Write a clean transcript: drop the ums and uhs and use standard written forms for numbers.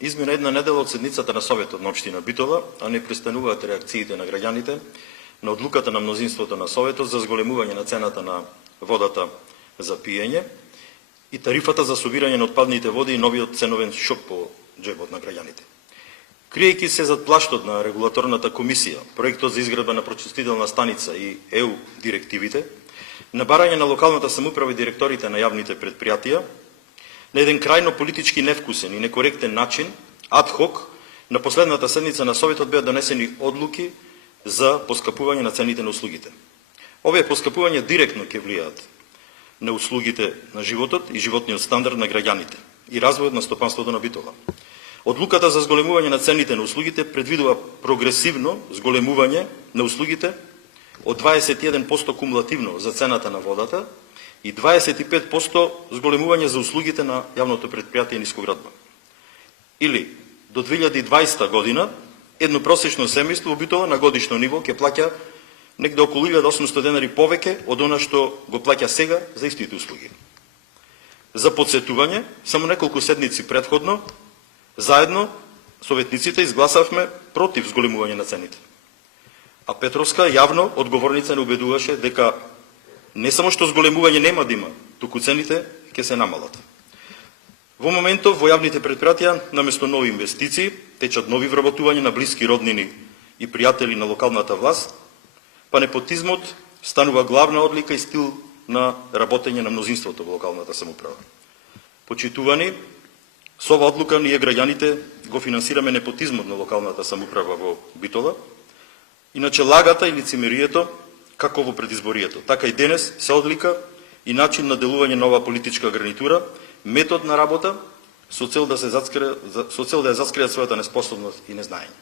Измина една недела од седницата на Советот на Општина Битола, а не престануваат реакциите на граѓаните на одлуката на мнозинството на Советот за зголемување на цената на водата за пиење и тарифата за собирање на отпадните води и новиот ценовен шок по џебот на граѓаните. Криејќи се зад плаштот на регулаторната комисија, проектот за изградба на прочистителна станица и ЕУ директивите, на барање на локалната самоуправа и директорите на јавните предпријатија, на еден крајно политички невкусен и некоректен начин, адхок, на последната седница на Советот беа донесени одлуки за поскапување на цените на услугите. Овие поскапувања директно ќе влијаат на услугите на животот и животниот стандард на граѓаните и развојот на стопанството на Битола. Одлуката за зголемување на цените на услугите предвидува прогресивно зголемување на услугите од 21% кумулативно за цената на водата и 25% зголемување за услугите на јавното предпријатие Нискоградба. Или до 2020 година едно просечно семејство во Битола на годишно ниво ќе плаќа негде околу 1800 денари повеќе од она што го плаќа сега за истите услуги. За подсетување, само неколку седници претходно, заедно советниците изгласавме против зголемување на цените. А Петровска јавно одговорница не убедуваше дека не само што зголемување нема да има, туку цените ќе се намалат. Во моментов во јавните предпријатија наместо нови инвестиции течат нови вработувања на блиски роднини и пријатели на локалната власт, па непотизмот станува главна одлика и стил на работење на мнозинството во локалната самоуправа. Почитувани, со ова одлука ние граѓаните го финансираме непотизмот на локалната самоуправа во Битола, иначе лагата и лицемерието како во предизборието, така и денес се одлика и начин на делување на ова политичка гарнитура, метод на работа со цел да ја заскријат својата неспособност и незнаење.